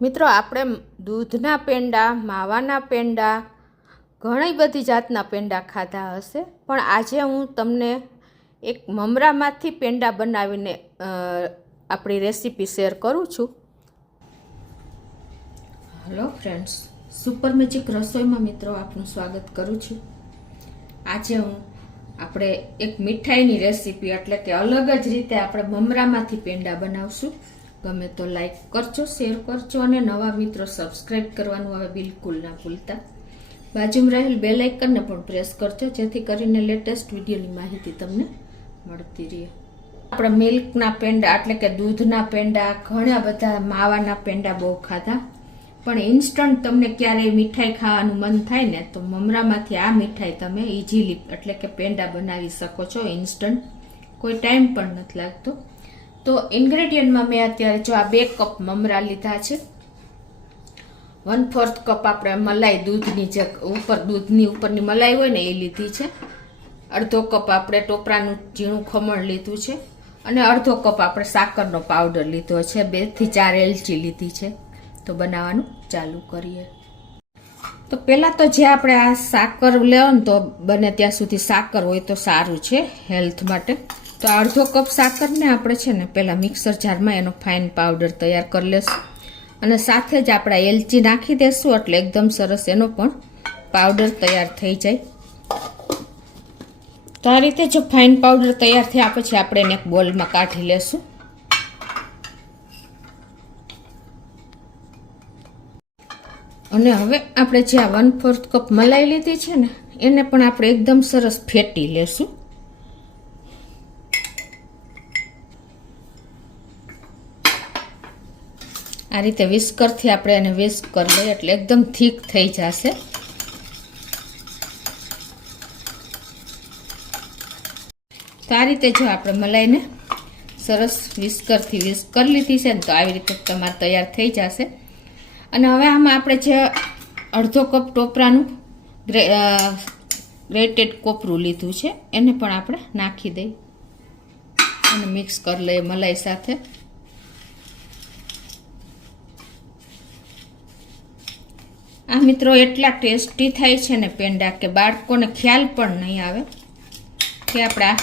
મિત્રો આપણે દૂધના પેંડા, માવાના પેંડા, ઘણી બધી જાતના પેંડા ખાધા હશે, પણ આજે હું તમને એક મમરામાંથી પેંડા બનાવીને આપણી રેસીપી શેર કરું છું. હેલો ફ્રેન્ડ્સ, સુપર મેજિક રસોઈમાં મિત્રો આપનું સ્વાગત કરું છું. આજે આપણે એક મીઠાઈની રેસીપી એટલે કે અલગ જ રીતે આપણે મમરામાંથી પેંડા બનાવશું. ગમે તો લાઈક કરજો, શેર કરજો અને નવા મિત્રો સબસ્ક્રાઈબ કરવાનું હવે બિલકુલ ના ભૂલતા. બાજુમાં રહેલ બેલ આઇકનને પણ પ્રેસ કરજો જેથી કરીને લેટેસ્ટ વિડીયોની માહિતી તમને મળતી રહે. આપણે મિલ્કના પેંડા એટલે કે દૂધના પેંડા, ઘણા બધા માવાના પેંડા બહુ ખાધા, પણ ઇન્સ્ટન્ટ તમને ક્યારેય મીઠાઈ ખાવાનું મન થાય ને તો મમરામાંથી આ મીઠાઈ તમે ઇઝીલી એટલે કે પેંડા બનાવી શકો છો ઇન્સ્ટન્ટ. કોઈ ટાઈમ પણ નથી લાગતો. તો ઇન્ગ્રેડિયન્ટમાં મેં અત્યારે જો આ 2 કપ મમરા લીધા છે, 1/4 કપ આપણે મલાઈ દૂધની જે દૂધની ઉપરની મલાઈ હોય ને એ લીધી છે, અડધો કપ આપણે ટોપરાનું ઝીણું ખમણ લીધું છે અને અડધો કપ આપણે સાકરનો પાવડર લીધો છે, 2 થી 4 એલચી લીધી છે. તો બનાવવાનું ચાલુ કરીએ. તો પહેલાં તો જે આપણે આ સાકર લેવો ને તો બને ત્યાં સુધી સાકર હોય તો સારું છે હેલ્થ માટે. તો અડધો કપ સાકરને આપણે છે ને પહેલાં મિક્સર જારમાં એનો ફાઇન પાવડર તૈયાર કરી લેશું અને સાથે જ આપણે એલચી નાખી દેશું એટલે એકદમ સરસ એનો પણ પાવડર તૈયાર થઈ જાય. તો આ રીતે જો ફાઇન પાવડર તૈયાર થયા પછી આપણે એને એક બોલમાં કાઢી લેશું. અને હવે આપણે જે આ 1/4 કપ મલાઈ લીધી છે ને એને પણ આપણે એકદમ સરસ ફેટી લેશું. આ રીતે વિસ્કરથી આપણે એને વિસ્ક કરી લઈએ એટલે એકદમ થીક થઈ જશે. તો આ રીતે જો આપણે મલાઈને સરસ વિસ્કરથી વિસ્ક કરી લીધી છે ને તો આવી રીતે તમારે તૈયાર થઈ જશે. અને હવે આમાં આપણે જે અડધો કપ ટોપરાનું ગ્રેટેડ કોપરું લીધું છે એને પણ આપણે નાખી દઈએ અને મિક્સ કરી લઈએ મલાઈ સાથે. આ મિત્રો એટલા ટેસ્ટી થાય છે ને પેંડા કે બાળકોને ખ્યાલ પણ નહીં આવે કે આપણે આ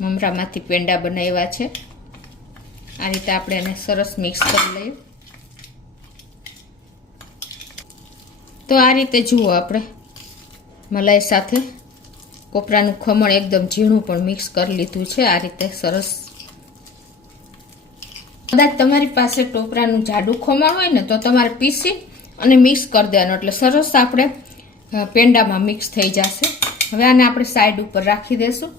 મમરામાંથી પેંડા બનાવ્યા છે. આ રીતે આપણે એને સરસ મિક્સ કરી લઈએ. તો આ રીતે જુઓ આપણે મલાઈ સાથે કોપરાનું ખમણ એકદમ ઝીણું પણ મિક્સ કરી લીધું છે. આ રીતે સરસ. કદાચ તમારી પાસે ટોપરાનું જાડું ખમણ હોય ને તો તમારે પીસી અને મિક્સ કરી દેવાનું એટલે સરસ આપણે પેંડામાં મિક્સ થઈ જશે. હવે આને આપણે સાઈડ ઉપર રાખી દેશું.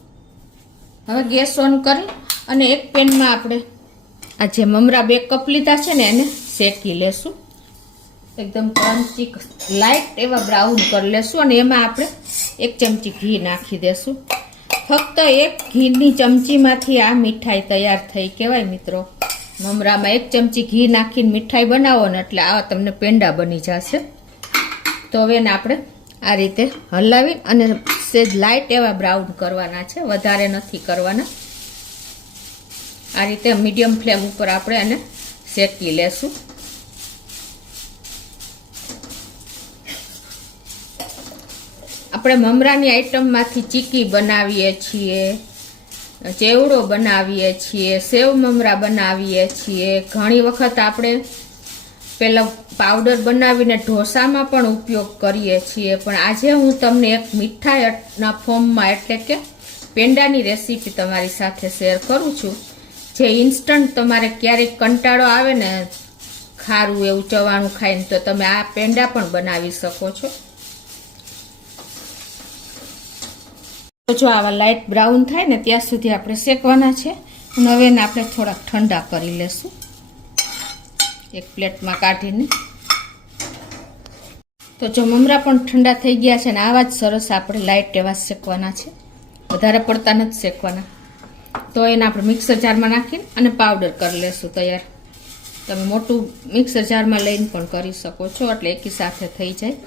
હવે ગેસ ઓન કરી અને એક પેનમાં આપણે આ જે મમરા 2 કપ લીધા છે ને એને શેકી લેશું. એકદમ ક્રન્ચી લાઈટ એવા બ્રાઉન કરી લેશું અને એમાં આપણે 1 ચમચી ઘી નાખી દેશું. ફક્ત 1 ઘીની ચમચીમાંથી આ મીઠાઈ તૈયાર થઈ કહેવાય મિત્રો. મમરામાં 1 ચમચી ઘી નાખીને મીઠાઈ બનાવો ને એટલે આ તમને પેંડા બની જશે. તો હવે એને આપણે આ રીતે હલાવી અને સેજ લાઈટ એવા બ્રાઉન કરવાના છે, વધારે નથી કરવાના. આ રીતે મીડિયમ ફ્લેમ ઉપર આપણે એને શેકી લેશું. આપણે મમરાની આઈટમમાંથી ચીકી બનાવીએ છીએ, ચેવડો બનાવીએ છીએ, સેવ મમરા બનાવીએ છીએ. ઘણી વખત આપણે પેલા પાવડર બનાવીને ઢોસામાં પણ ઉપયોગ કરીએ છીએ, પણ આજે હું તમને એક મીઠાઈના ફોર્મમાં એટલે કે પેંડાની રેસીપી તમારી સાથે શેર કરું છું, જે ઇન્સ્ટન્ટ તમારે ક્યારેક કંટાળો આવે ને ખારું એવું ચવાણું ખાઈને તો તમે આ પેંડા પણ બનાવી શકો છો. જો આવા લાઈટ બ્રાઉન થાય ને ત્યાં સુધી આપણે શેકવાના છે અને હવે એને આપણે થોડાક ઠંડા કરી લેશું એક પ્લેટમાં કાઢીને. તો જો મમરા પણ ઠંડા થઈ ગયા છે ને આવા જ સરસ આપણે લાઈટ એવા શેકવાના છે, વધારે પડતા નથી શેકવાના. તો એને આપણે મિક્સર જારમાં નાખીને અને પાવડર કરી લેશું તૈયાર. તમે મોટું મિક્સર જારમાં લઈને પણ કરી શકો છો એટલે એકી સાથે થઈ જાય.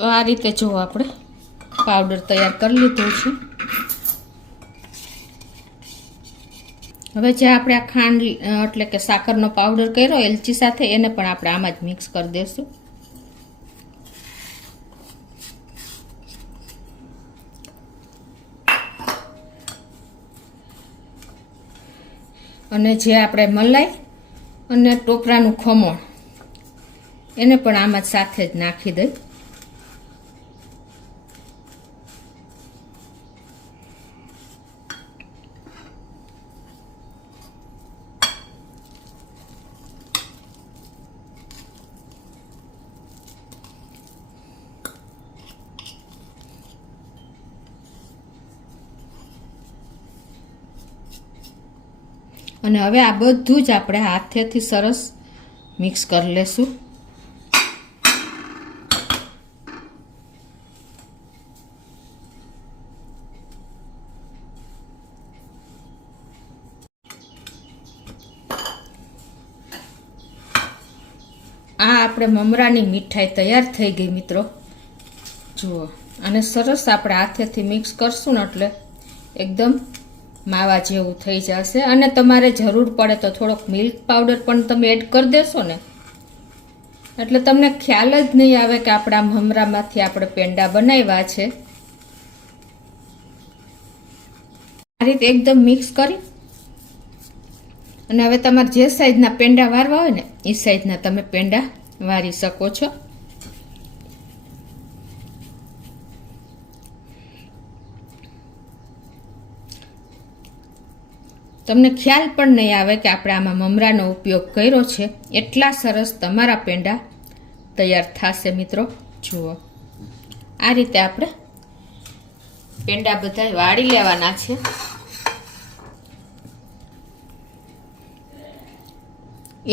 તો આ રીતે જો આપણે પાવડર તૈયાર કરી લીધો છે. હવે જે આપણે આ ખાંડ એટલે કે સાકરનો પાવડર કર્યો એલચી સાથે એને પણ આપણે આમાં જ મિક્સ કરી દઈશું. અને જે આપણે મલાઈ અને ટોપરાનું ખમણ એને પણ આમાં જ સાથે જ નાખી દઈ. અને હવે આ બધું જ આપણે હાથેથી સરસ મિક્સ કરી લેશું. આ આપણે મમરાની મીઠાઈ તૈયાર થઈ ગઈ મિત્રો. જુઓ, અને સરસ આપણે હાથેથી મિક્સ કરશું ને એટલે એકદમ માવા જેવું થઈ જશે. અને તમારે જરૂર પડે તો થોડોક મિલ્ક પાવડર પણ તમે એડ કરી દેશો ને એટલે તમને ખ્યાલ જ નહીં આવે કે આપણા મમરામાંથી આપણે પેંડા બનાવ્યા છે. આ રીતે એકદમ મિક્સ કરી અને હવે તમારે જે સાઈઝના પેંડા વારવા હોય ને એ સાઈઝના તમે પેંડા વારી શકો છો. તમને ખ્યાલ પણ નહીં આવે કે આપણે આમાં મમરાનો ઉપયોગ કર્યો છે. એટલા સરસ તમારા પેંડા તૈયાર થશે મિત્રો. જુઓ, આ રીતે આપણે પેંડા બધા વાળી લેવાના છે.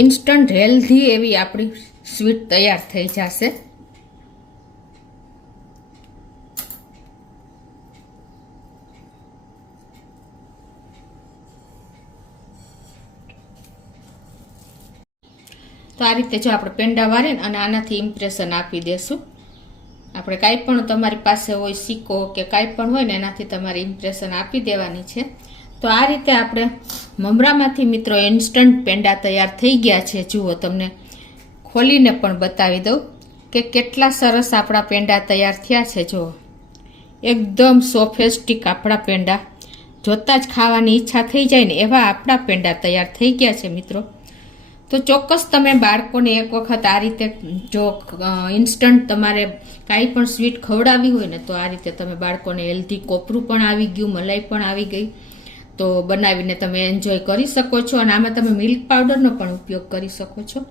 ઇન્સ્ટન્ટ હેલ્ધી એવી આપણી સ્વીટ તૈયાર થઈ જશે. તો આ રીતે જો આપણે પેંડા વારીને અને આનાથી ઇમ્પ્રેશન આપી દેશું. આપણે કાંઈ પણ તમારી પાસે હોય સિક્કો કે કાંઈ પણ હોય ને એનાથી તમારે ઇમ્પ્રેશન આપી દેવાની છે. તો આ રીતે આપણે મમરામાંથી મિત્રો ઇન્સ્ટન્ટ પેંડા તૈયાર થઈ ગયા છે. જુઓ, તમને ખોલીને પણ બતાવી દઉં કે કેટલા સરસ આપણા પેંડા તૈયાર થયા છે. જુઓ, એકદમ સોફેસ્ટિક આપણા પેંડા, જોતાં જ ખાવાની ઈચ્છા થઈ જાય ને એવા આપણા પેંડા તૈયાર થઈ ગયા છે મિત્રો. તો ચોક્કસ તમે બાળકોને એક વખત આ રીતે જો ઇન્સ્ટન્ટ તમારે કાંઈ પણ સ્વીટ ખવડાવી હોય ને તો આ રીતે તમે બાળકોને હેલ્ધી કોપરું પણ આવી ગયું, મલાઈ પણ આવી ગઈ, તો બનાવીને તમે એન્જોય કરી શકો છો. અને આમાં તમે મિલ્ક પાવડરનો પણ ઉપયોગ કરી શકો છો.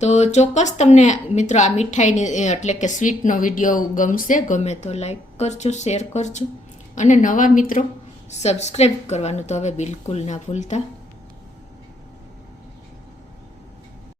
તો ચોક્કસ તમને મિત્રો આ મીઠાઈની એટલે કે સ્વીટનો વિડીયો ગમશે. ગમે તો લાઈક કરજો, શેર કરજો અને નવા મિત્રો સબસ્ક્રાઈબ કરવાનું તો હવે બિલકુલ ના ભૂલતા.